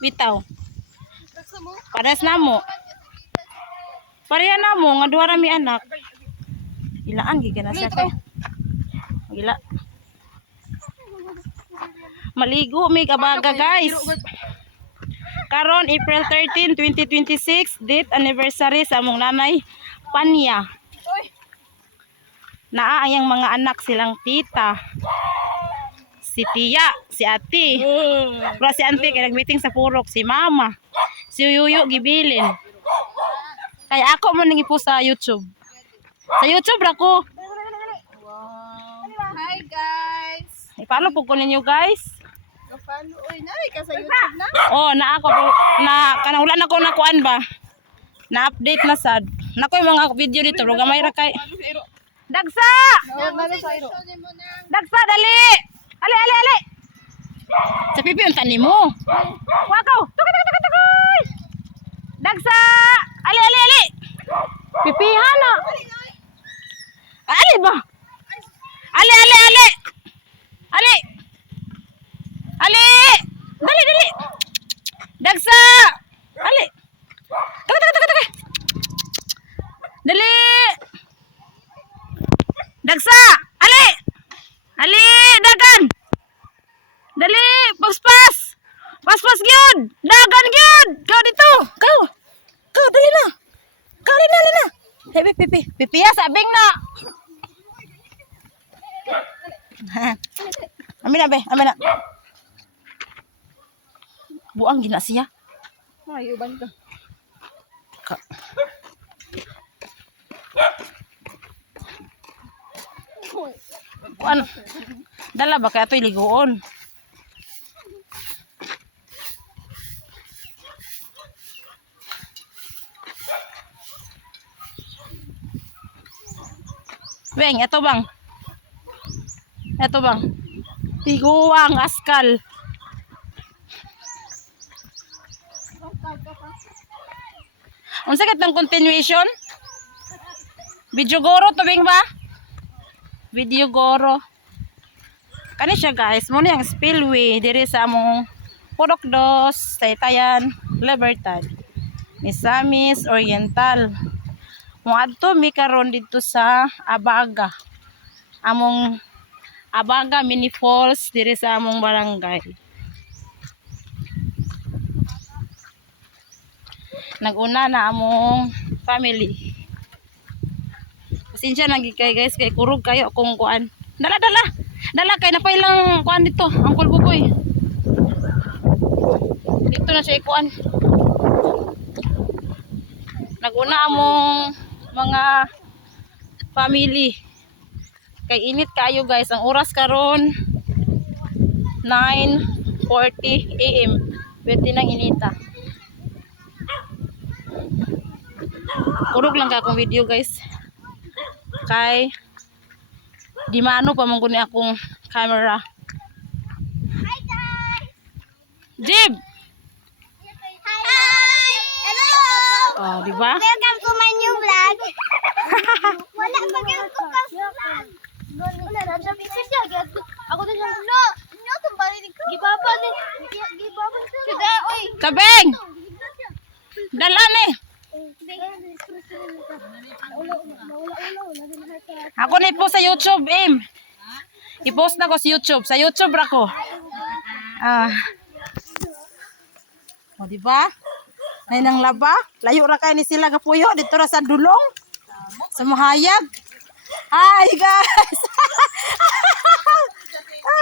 Bitaw. Pares na mo. Pareha na mo nga duha ra mi anak. Ilaan gigan na siya kay. Gila. Maligo mi kabaga guys. Karon April 13, 2026, date anniversary sa among nanay Panya. Naa ayang mga anak silang tita. Si Tia, si Ate. Pero si Ante kay nag-meeting sa Purok, si Mama. Si Yuyo gibilin. Kaya ako mo nang ipo sa YouTube. Sa YouTube ra ko. Wow. Hi guys. Follow po ko ninyo guys. Follow oy na ka sa YouTube na. Oh, na ako na kanang wala na ko nakuan ba. Na-update na sad. Nako yung mga video dito, pero gamay ra kay. Dagsa! Dagsa dali. Ali ali ali. Sa pipi unta nimo. Wakaw. Tukoy. Dagsa! Ali ali ali. Pipihan na. Ali ba? Ali ali ali. Ali. Ali. Dali dali. Dagsa. Ali. Tukoy. Dali. Dagsa. Ali. Ali dagan. Dali, paspas. Paspas gyud. Dagan gyud. Kau dito. Kau dali na. Kau dali na. Hey, pipi ya sabing na. Amin na be, amin na. Buang gina siya. Ayo ban ka. Kuan. Dala ba kay atoy ligoon? Beng, ito bang? Ito bang? Tiguang askal. Unsa kat ng continuation? Video goro to bing ba? Video goro. Kani siya guys, mo ni ang spillway diri sa among Purok 2, Taytayan, Libertad. Misamis Oriental. Moadto mi karon dito sa Abaga. Among Abaga Mini Falls diri sa among barangay. Naguna na among family. Pasensya nang gikay guys kay kurog kayo akong kuan. Dala kay napailang kuan dito, Uncle Buboy. Dito na siya kuan. Naguna among mga family. Kay init kayo guys, ang oras karon 9:40 AM. Pwede nang inita. Kurog lang ka akong video guys. Kay di mano pa man guni akong camera. Hi guys. Jib. Hi. Hello. Oh, di ba? Welcome to my new vlog. Wala pa gyud ko ka vlog. Wala na sa picture siya. Ako din siya. No, nyo tumbali ni ko. Gibaba ni. Gibaba siya. Oy. Kabeng. Dala ni. Ako na ipost sa YouTube, Im. I-post na ko sa YouTube. Sa YouTube ra ko. O, di ba? Nay nang laba. Layo ra kay ni sila gapuyo dito ra sa dulong. Sa mahayag. Hi, guys.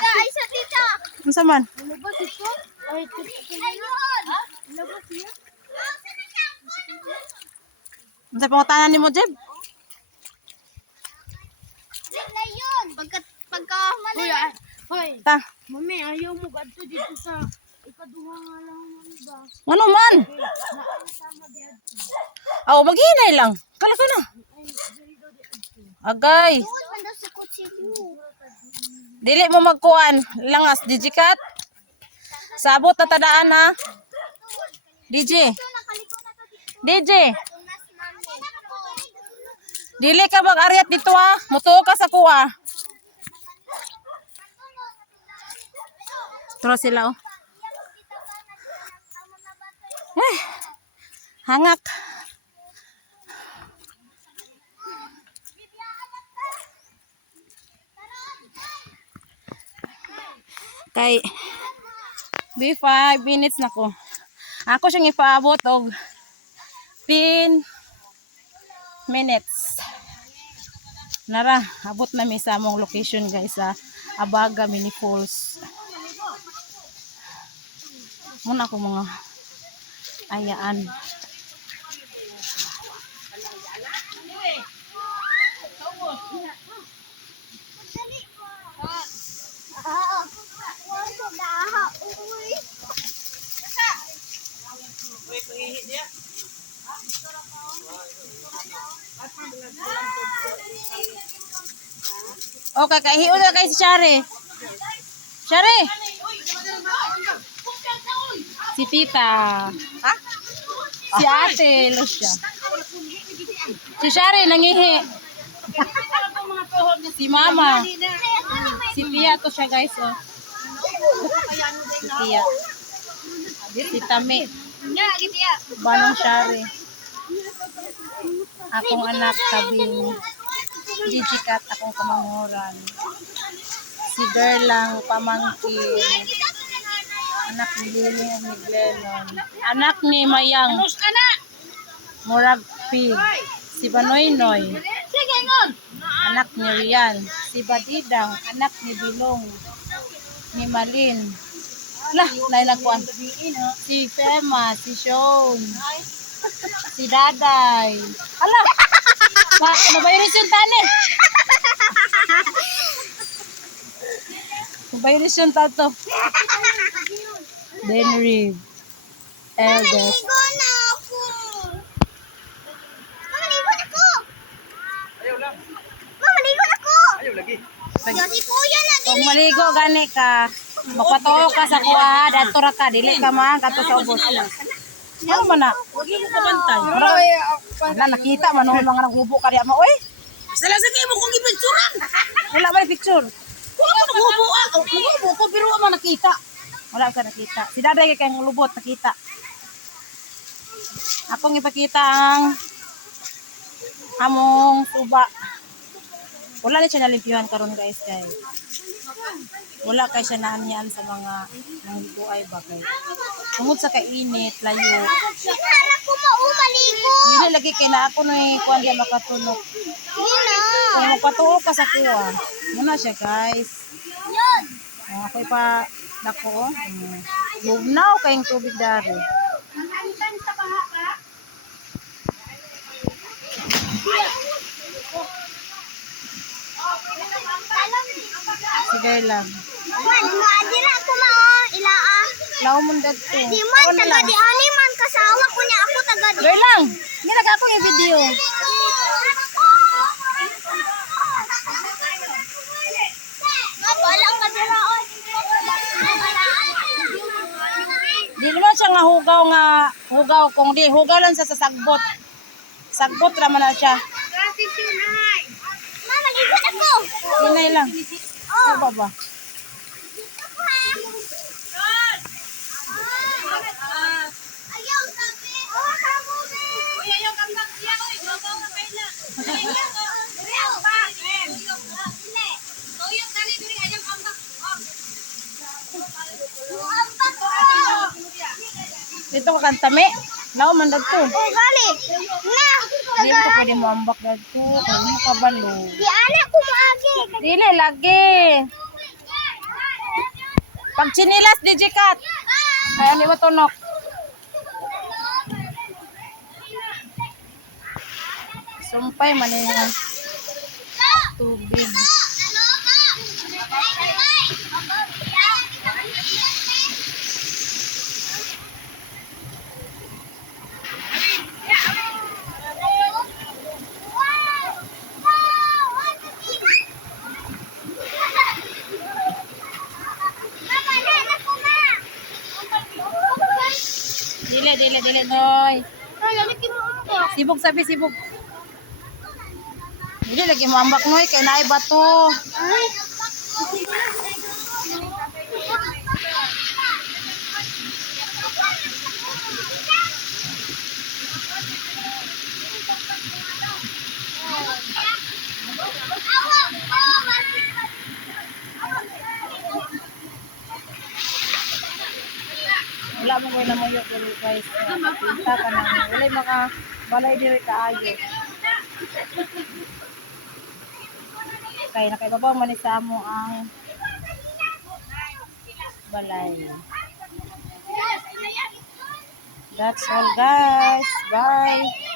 Ay sa tita. Unsa man? Lumabas ito. Ay, ayun. Lumabas niya. Unsa pangutanan nimo, Jeb? Na yun. Pagka manay. Hoy. Ta. Mami, ayaw mo gadto dito sa ikaduha nga lang man ba? Ano man? Naasama diyan. Aw, maghinay lang. Kala ka na. Agay. Tuod man daw sa kutsilyo. Dili mo magkuan. Langas, dijikat. Sabot na tadaan ha. DJ. DJ. Dili ka mag-aryat dito ha. Mutuo ka sa kuha. Tro sila oh. Hangak. Kay be 5 minutes na ko. Ako siyang ipaabot og 10 minutes. Nara, abot na mi sa among location guys sa Abaga Mini Falls. Muna ko mga ayaan. Okay, kay hiyo na kay si Shari. Shari. Si Tita. Ha? Si Ate Lucia. Si Shari nangihi. Si Mama. Si Tia to siya guys oh. Si Tia. Si Tami. Banong Shari. Akong anak Tabing. Gigikat akong kamanguran. Si Gerlang pamangkin. Anak ni Lily ni Glennon. Anak ni Mayang. Murag Pig. Si Banoynoy. Anak ni Rian. Si Badidang. Anak ni Bilong. Ni Malin. Lah, nailagkuan. Si Fema. Si Sean. Si Daday. Ala! Mabayris yung tanin. Mabayris yung tato. Denry. Eldest. Maligo na ako. Maligo na ako. Maligo na ako. Jadi kuya lagi. Kung maligo gani ka, magpatuo ka sa kuha, dato ra ka, dili ka man, kato sa ubos. Ano man na? Huwag mo kabantay. Wala, nakita man noon mga naghubo ka diya mo, oy. Salah sa kayo mo kong ipinsuran. Wala ba yung picture? Huwag mo naghubo ah. Naghubo ko, pero mo nakita. Wala ka nakita. Si Daday kay kayong lubot, nakita. Akong ipakita ang among tuba. Wala na siya nalimpyuhan karon guys kay. Wala kay siya naanyan sa mga nangbuay ba kay. Tungod sa kainit, layo. Sinala ko maligo. Dili lagi kay na ako noy kuan dia makatulog. Nina. Kung magpatuo ka sa kuha. Muna siya guys. Yun. Ako pa dako. Bugnaw kayong tubig dari. Sige lang. Man, maadira ko mao ilaa. Law mo dagko. Di man taga di ani man kasawa ko niya ako taga di. Girl lang. Nilagay ako yung video. Wala ka dira on. Di naman siya nga hugaw kung di hugaw lang sa sagbot. Sagbot raman na siya. Mama, ligo ako. Hinay lang. Oh, baba. Ayaw sabi. Oh, sabi. Uy, ayaw kang siya. Uy, babaw na kaila. Ayaw ba? Uyok dali diri ayaw kang Dito ka kantami. Law man dagko. Oh, gali. Na. Dili ka pwede mo ambak dagko. Kung mo kabalo. Di anak ko maagi. Dili lagi. Pag chinilas di jikat. Ayan ni matunok. Sumpay man yung tubig. Dili noy. Sibog sabi sibog. Dili lagi mo ambak noy kay naay bato. amo ko na mayo diri guys. Kita ka na. Wala maka balay diri kaayo. Kaya nakaibabaw man ni sa amo ang balay. That's all guys. Bye.